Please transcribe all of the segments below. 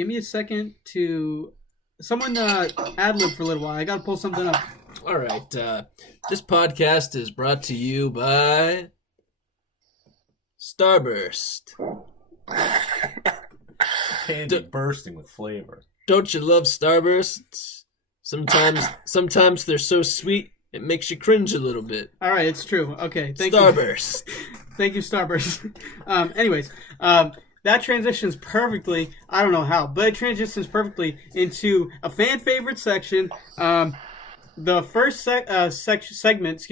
Give me a second to... Someone ad-lib for a little while. I got to pull something up. All right. This podcast is brought to you by Starburst. Candy bursting with flavor. Don't you love Starbursts? Sometimes they're so sweet, it makes you cringe a little bit. All right, it's true. Okay, thank Starburst. you. Thank you, Starburst. Anyways, that transitions perfectly. I don't know how, but it transitions perfectly into a fan favorite section. The first segment,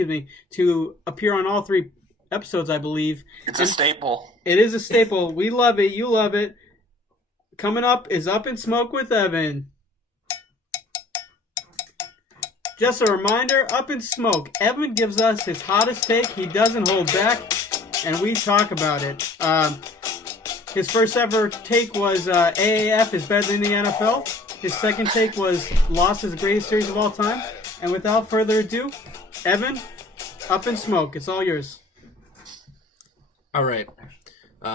to appear on all 3 episodes, I believe. It's a staple. It is a staple. We love it. You love it. Coming up is Up in Smoke with Evan. Just a reminder, Up in Smoke. Evan gives us his hottest take. He doesn't hold back, and we talk about it. His first ever take was AAF is better than the NFL. His second take was Lost is the greatest series of all time. And without further ado, Evan, Up in Smoke. It's all yours. All right.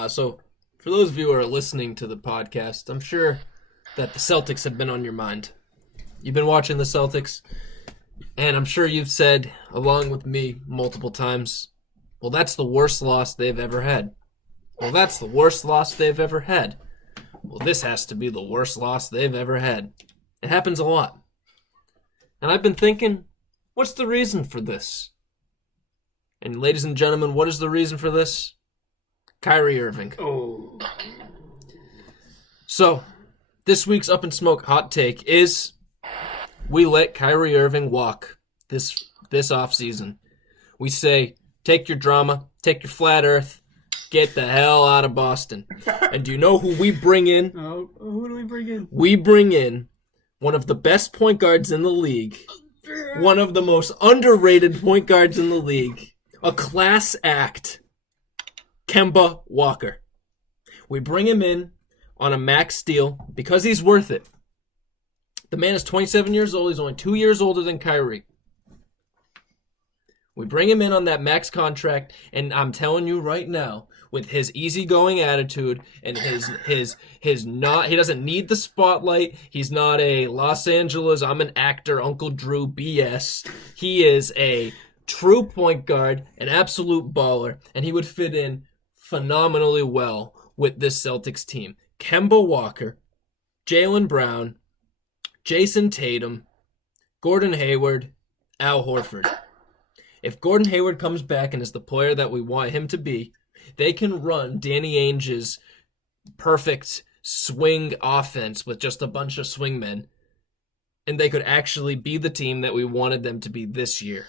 So for those of you who are listening to the podcast, I'm sure that the Celtics have been on your mind. You've been watching the Celtics, and I'm sure you've said, along with me multiple times, well, that's the worst loss they've ever had. Well, that's the worst loss they've ever had. Well, this has to be the worst loss they've ever had. It happens a lot. And I've been thinking, what's the reason for this? And ladies and gentlemen, what is the reason for this? Kyrie Irving. Oh. So, this week's Up in Smoke hot take is we let Kyrie Irving walk this offseason. We say, take your drama, take your flat earth, get the hell out of Boston. And do you know who we bring in? Oh, who do we bring in? We bring in one of the best point guards in the league, one of the most underrated point guards in the league, a class act, Kemba Walker. We bring him in on a max deal because he's worth it. The man is 27 years old. He's only 2 years older than Kyrie. We bring him in on that max contract, and I'm telling you right now, with his easygoing attitude and his not, he doesn't need the spotlight. He's not a Los Angeles, I'm an actor, Uncle Drew BS. He is a true point guard, an absolute baller, and he would fit in phenomenally well with this Celtics team. Kemba Walker, Jaylen Brown, Jason Tatum, Gordon Hayward, Al Horford. If Gordon Hayward comes back and is the player that we want him to be, they can run Danny Ainge's perfect swing offense with just a bunch of swingmen, and they could actually be the team that we wanted them to be this year.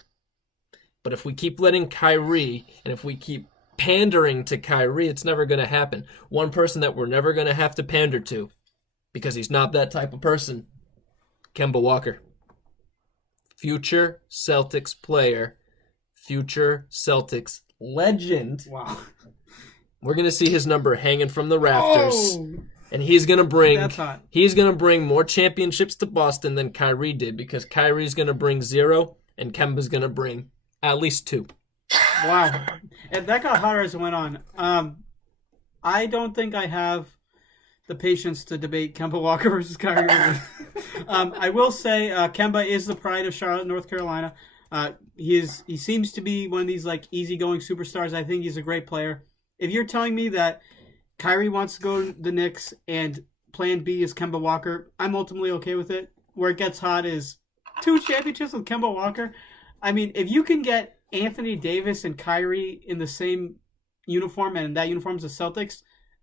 But if we keep letting Kyrie, and if we keep pandering to Kyrie, it's never going to happen. One person that we're never going to have to pander to, because he's not that type of person, Kemba Walker. Future Celtics player, future Celtics legend. Wow. We're going to see his number hanging from the rafters. Oh. And he's going to bring more championships to Boston than Kyrie did, because Kyrie's going to bring 0 and Kemba's going to bring at least 2. Wow. And that got hotter as it went on. I don't think I have the patience to debate Kemba Walker versus Kyrie Irving. I will say Kemba is the pride of Charlotte, North Carolina. He seems to be one of these like easygoing superstars. I think he's a great player. If you're telling me that Kyrie wants to go to the Knicks and plan B is Kemba Walker, I'm ultimately okay with it. Where it gets hot is 2 championships with Kemba Walker. I mean, if you can get Anthony Davis and Kyrie in the same uniform, and that uniform's the Celtics,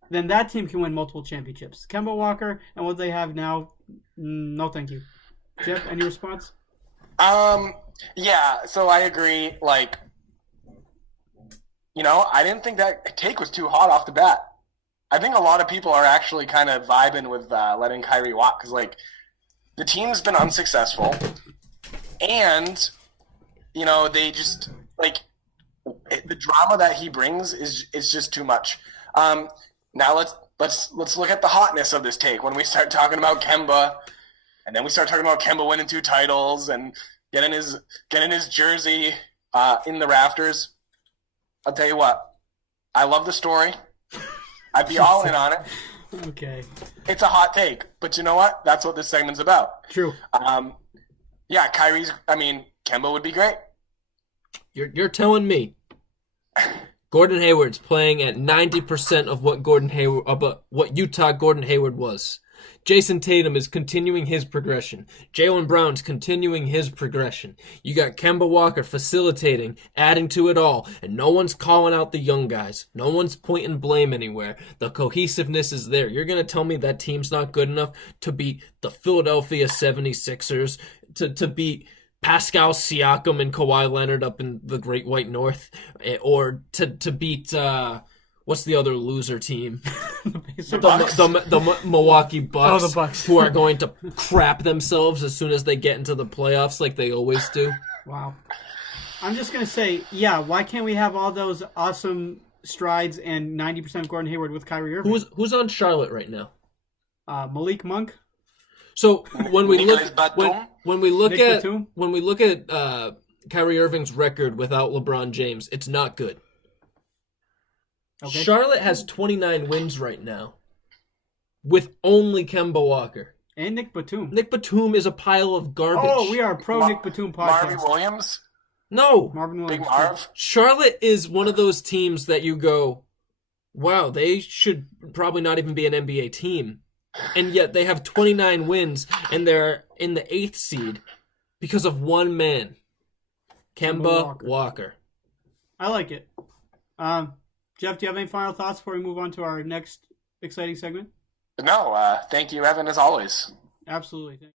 then that team can win multiple championships. Kemba Walker and what they have now, no thank you. Jeff, any response? Yeah, so I agree. Like, I didn't think that take was too hot off the bat. I think a lot of people are actually kind of vibing with letting Kyrie walk because, like, the team's been unsuccessful, and they just like the drama that he brings is just too much. Now let's look at the hotness of this take when we start talking about Kemba, and then we start talking about Kemba winning 2 titles and getting his jersey in the rafters. I'll tell you what, I love the story. I'd be all in on it. Okay. It's a hot take, but you know what? That's what this segment's about. True. Yeah, Kemba would be great. You're telling me Gordon Hayward's playing at 90% of what Utah Gordon Hayward was. Jason Tatum is continuing his progression. Jaylen Brown's continuing his progression. You got Kemba Walker facilitating, adding to it all, and no one's calling out the young guys. No one's pointing blame anywhere. The cohesiveness is there. You're going to tell me that team's not good enough to beat the Philadelphia 76ers, to beat Pascal Siakam and Kawhi Leonard up in the Great White North, or to beat what's the other loser team? the Milwaukee Bucks, Oh, the Bucks. who are going to crap themselves as soon as they get into the playoffs like they always do. Wow. I'm just going to say, yeah, why can't we have all those awesome strides and 90% of Gordon Hayward with Kyrie Irving? Who's on Charlotte right now? Malik Monk? So when we Nicolas look Batum? when we look Nick at Batum? when we look at Kyrie Irving's record without LeBron James, it's not good. Okay. Charlotte has 29 wins right now with only Kemba Walker. And Nick Batum. Nick Batum is a pile of garbage. Oh, we are a pro Nick Batum podcast. Marvin Williams? No. Marvin Big Williams. Marv? Charlotte is one of those teams that you go, wow, they should probably not even be an NBA team. And yet they have 29 wins, and they're in the 8th seed because of one man, Kemba Walker. I like it. Jeff, do you have any final thoughts before we move on to our next exciting segment? No, thank you, Evan, as always. Absolutely.